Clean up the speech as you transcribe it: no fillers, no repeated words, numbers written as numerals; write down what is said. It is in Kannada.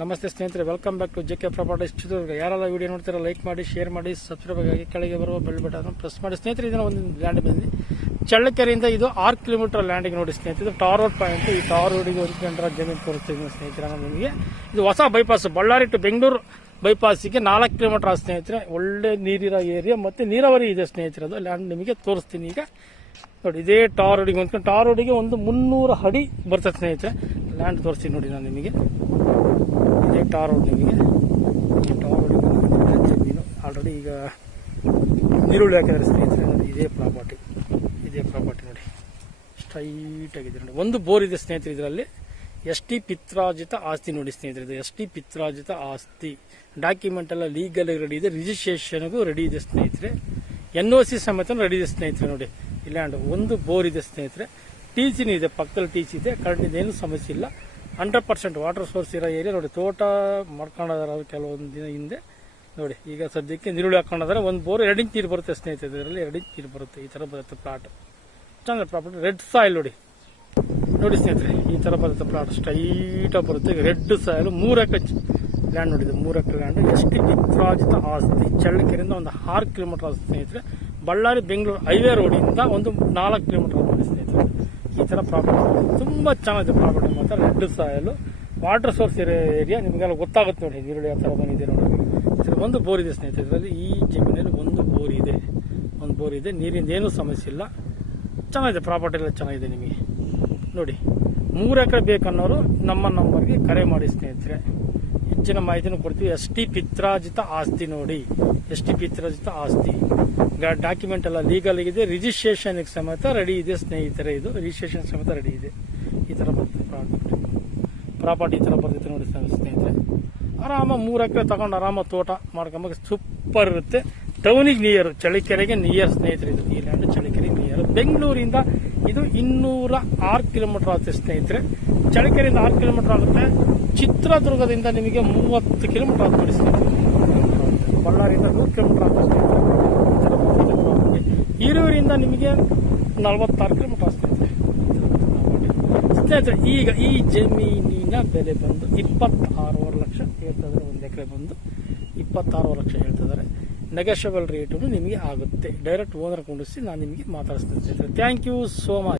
ನಮಸ್ತೆ ಸ್ನೇಹಿತರೆ, welcome back to JK properties Chitradurga. ಯಾರೆಲ್ಲ ವಿಡಿಯೋ ನೋಡ್ತೀರಾ ಲೈಕ್ ಮಾಡಿ, ಶೇರ್ ಮಾಡಿ, ಸಬ್ಸ್ಕ್ರೈಬ್ ಆಗಿ ಕೆಳಗೆ ಬರುವ ಬೆಲ್ ಬಟನ್ ಪ್ರೆಸ್ ಮಾಡಿ. ಸ್ನೇಹಿತರೆ, ಇದನ್ನ ಒಂದು ಲ್ಯಾಂಡ್ ಬಂದಿದೆ ಚಳ್ಳಕೆರೆಯಿಂದ. ಇದು 6 ಕಿಲೋಮೀಟರ್ ಲ್ಯಾಂಡಿಗೆ ನೋಡಿ ಸ್ನೇಹಿತರೆ. ಇದು ಟಾರ್ ರೋಡ್ ಪಾಯಿಂಟ್. ಈ ಟಾರ್ ರೋಡಿಗೆ ಹೊಂದ್ಕೊಂಡ್ರೆ ಜಮೀನು ತೋರಿಸ್ತಿದ್ದೀನಿ ಸ್ನೇಹಿತರೆ. ನಿಮಗೆ ಇದು ಹೊಸ ಬೈಪಾಸ್, ಬಳ್ಳಾರಿ ಟು ಬೆಂಗಳೂರು ಬೈಪಾಸಿಗೆ 4 ಕಿಲೋಮೀಟರ್ ಸ್ನೇಹಿತರೆ. ಒಳ್ಳೆ ನೀರಿರೋ ಏರಿಯಾ ಮತ್ತೆ ನೀರಾವರಿ ಇದೆ ಸ್ನೇಹಿತರೆ. ಅದು ಲ್ಯಾಂಡ್ ನಿಮಗೆ ತೋರಿಸ್ತೀನಿ ಈಗ ನೋಡಿ. ಇದೇ ಟಾರ್ ರೋಡಿಗೆ ಹೊಂದ್ಕೊಂಡು ಟಾರ್ ರೋಡಿಗೆ ಒಂದು 300 ಅಡಿ ಬರ್ತದೆ ಸ್ನೇಹಿತರೆ. ಲ್ಯಾಂಡ್ ತೋರಿಸ್ತೀನಿ ನೋಡಿ ನಾನು ನಿಮಗೆ. ಇದೇ ಟಾರ್ ರೋಡ್ ನಿಮಗೆ. ಈ ಟಾರ್ ರೋಡಿಗೆ ಜಮೀನು ಆಲ್ರೆಡಿ ಈಗ ನೀರುಳ್ಳಿ ಹಾಕಿದ್ರೆ ಸ್ನೇಹಿತರೆ. ನೋಡಿ ಇದೇ ಪ್ರಾಪರ್ಟಿ ನೋಡಿ, ಸ್ಟ್ರೈಟ್ ಆಗಿದೆ ನೋಡಿ. ಒಂದು ಬೋರ್ ಇದೆ ಸ್ನೇಹಿತರೆ. ಇದರಲ್ಲಿ ST ಪಿತ್ರಾರ್ಜಿತ ಆಸ್ತಿ ನೋಡಿ ಸ್ನೇಹಿತರೆ. ಇದು ST ಪಿತ್ರಾರ್ಜಿತ ಆಸ್ತಿ. ಡಾಕ್ಯುಮೆಂಟ್ ಎಲ್ಲ ಲೀಗಲ್ ರೆಡಿ ಇದೆ, ರಿಜಿಸ್ಟ್ರೇಷನ್ಗೂ ರೆಡಿ ಇದೆ ಸ್ನೇಹಿತರೆ. NOC ಸಮೇತ ರೆಡಿ ಇದೆ ಸ್ನೇಹಿತರೆ. ನೋಡಿ ಈ ಲ್ಯಾಂಡ್ ಒಂದು ಬೋರ್ ಇದೆ ಸ್ನೇಹಿತರೆ. TCನೂ ಇದೆ, ಪಕ್ಕದಲ್ಲಿ TC ಇದೆ. ಕರೆಂಟ್ ಏನು ಸಮಸ್ಯೆ ಇಲ್ಲ. 100% ವಾಟರ್ ಸೋರ್ಸ್ ಇರೋ ಏರಿಯಾ ನೋಡಿ. ತೋಟ ಮಾಡ್ಕೊಂಡಿದಾರೆ ಕೆಲವೊಂದು ದಿನ ಹಿಂದೆ ನೋಡಿ. ಈಗ ಸದ್ಯಕ್ಕೆ ನೀರುಳ್ಳಿ ಹಾಕೊಂಡಿದ್ದಾರೆ. ಒಂದು ಬೋರ್ 2 ಇಂಚ್ ನೀರು ಬರುತ್ತೆ ಸ್ನೇಹಿತರೆ. ಇದರಲ್ಲಿ 2 ಇಂಚ್ ನೀರು ಬರುತ್ತೆ. ಈ ತರ ಬರುತ್ತೆ ಪ್ಲಾಟ್. ಚೆನ್ನಾಗಿ ಪ್ರಾಪರ್ಟಿ. ರೆಡ್ ಸಾಯಿಲ್ ನೋಡಿ ಸ್ನೇಹಿತರೆ. ಈ ತರ ಬರುತ್ತೆ ಪ್ಲಾಟ್, ಸ್ಟ್ರೈಟ್ ಆಗಿ ಬರುತ್ತೆ. ರೆಡ್ ಸಾಯಿಲ್ 3 ಎಕರೆ ಲ್ಯಾಂಡ್ ನೋಡಿದೆ. 3 ಎಕರೆ ಲ್ಯಾಂಡ್ ST ಪಿತ್ರಾರ್ಜಿತ ಆಸ್ತಿ. ಚಳ್ಳಕೆರೆಯಿಂದ ಒಂದು 6 ಕಿಲೋಮೀಟರ್ ಸ್ನೇಹಿತರೆ. ಬಳ್ಳಾರಿ ಬೆಂಗಳೂರು ಹೈವೇ ರೋಡಿಂದ ಒಂದು 4 ಕಿಲೋಮೀಟರ್ ನೋಡಿ ಸ್ನೇಹಿತರೆ. ಈ ತರ ಪ್ರಾಪರ್ಟಿ ತುಂಬಾ ಚೆನ್ನಾಗಿದೆ ಪ್ರಾಪರ್ಟಿ. ಮಾತ್ರ red soil, water source area. ನಿಮಗೆಲ್ಲ ಗೊತ್ತಾಗುತ್ತೆ ನೋಡಿ. ನೀರುಳ್ಳಿ ಯಾವ ತರ ಬಂದಿದೆ ನೋಡಿ. ಒಂದು ಬೋರ್ ಇದೆ ಸ್ನೇಹಿತರೆ. ಇದರಲ್ಲಿ ಈ ಜಮೀನಲ್ಲಿ ಒಂದು ಬೋರ್ ಇದೆ. ನೀರಿಂದ ಏನೂ ಸಮಸ್ಯೆ ಇಲ್ಲ. ಚೆನ್ನಾಗಿದೆ ಪ್ರಾಪರ್ಟಿ ಎಲ್ಲ ಚೆನ್ನಾಗಿದೆ ನಿಮಗೆ ನೋಡಿ. 3 ಎಕರೆ ಬೇಕನ್ನೋರು ನಮ್ಮ ನಂಬರ್ಗೆ ಕರೆ ಮಾಡಿ ಸ್ನೇಹಿತರೆ. ಹೆಚ್ಚಿನ ಮಾಹಿತಿನೂ ಕೊಡ್ತೀವಿ. ST ಪಿತ್ರಾರ್ಜಿತ ಆಸ್ತಿ ನೋಡಿ. ST ಪಿತ್ರಾರ್ಜಿತ ಆಸ್ತಿ. ಡಾಕ್ಯುಮೆಂಟ್ ಎಲ್ಲ ಲೀಗಲ್ ಆಗಿದೆ, ರಿಜಿಸ್ಟ್ರೇಷನ್ ಸಮೇತ ರೆಡಿ ಇದೆ ಸ್ನೇಹಿತರೆ. ಇದು ರಿಜಿಸ್ಟ್ರೇಷನ್ ಸಮೇತ ರೆಡಿ ಇದೆ. ಈ ತರ ಬರ್ತದೆ ಪ್ರಾಪರ್ಟಿ. ಈ ತರ ಬರ್ತೈತೆ ನೋಡಿ ಸ್ನೇಹಿತರೆ. ಆರಾಮ 3 ಎಕರೆ ತಗೊಂಡು ಆರಾಮ ತೋಟ ಮಾಡ್ಕೊಂಬ ಸೂಪರ್ ಇರುತ್ತೆ. ಟೌನಿಗೆ ನಿಯರ್, ಚಳ್ಳಕೆರೆಗೆ ನಿಯರ್ ಸ್ನೇಹಿತರೆ. ಇದು ಈ ಲ್ಯಾಂಡ್ ಚಳ್ಳಕೆರೆಗೆ ನಿಯರ್. ಬೆಂಗಳೂರಿಂದ ಇದು 206 ಕಿಲೋಮೀಟರ್ ಆಗುತ್ತೆ ಸ್ನೇಹಿತರೆ. ಚಳ್ಳಕೆರೆಯಿಂದ 6 ಕಿಲೋಮೀಟರ್ ಆಗುತ್ತೆ. ಚಿತ್ರದುರ್ಗದಿಂದ ನಿಮಗೆ 30 ಕಿಲೋಮೀಟರ್ ಆಗುತ್ತೆ ಸ್ನೇಹಿತರೆ. ಬಳ್ಳಾರಿಯಿಂದ 100 ಕಿಲೋಮೀಟರ್ ಆಗುತ್ತೆ. ಹಿರಿಯೂರಿಂದ ನಿಮಗೆ 46 ಕಿಲೋಮೀಟರ್ ಆಗುತ್ತೆ ಸ್ನೇಹಿತರೆ. ಈಗ ಈ ಜಮೀನಿನ ಬೆಲೆ ಬಂದು 26.5 ಲಕ್ಷ ಹೇಳ್ತಿದ್ದಾರೆ. 1 ಎಕರೆ ಬಂದು 26 ಲಕ್ಷ ಹೇಳ್ತಿದ್ದಾರೆ. ನೆಗೋಷಿಯಬಲ್ ರೇಟು ನಿಮಗೆ ಆಗುತ್ತೆ. ಡೈರೆಕ್ಟ್ ಓನರ್ ಕೊಂಡಿಸಿ ನಾನು ನಿಮಗೆ ಮಾತಾಡಿಸ್ತೀನಿ. Thank you so much.